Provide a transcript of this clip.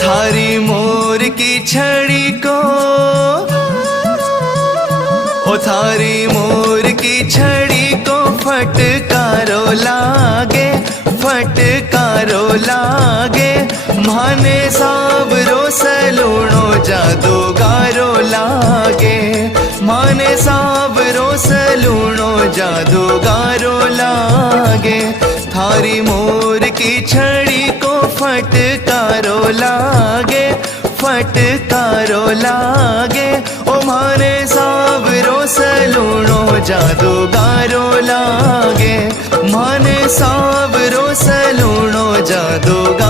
थारी मोर की छड़ी को, ओ थारी मोर की छड़ी को फटकारो लागे, फटकारो लागे। माने सावरो सलूणो जादूगारो लागे, माने सावरो सलूणो जादूगारो लागे। थारी मोर की छड़ी को फटकारो लागे, फटकारो लागे। ओ माने सावरो सलूणो जादूगारो लागे, माने सावरो सलूणो जादूगारो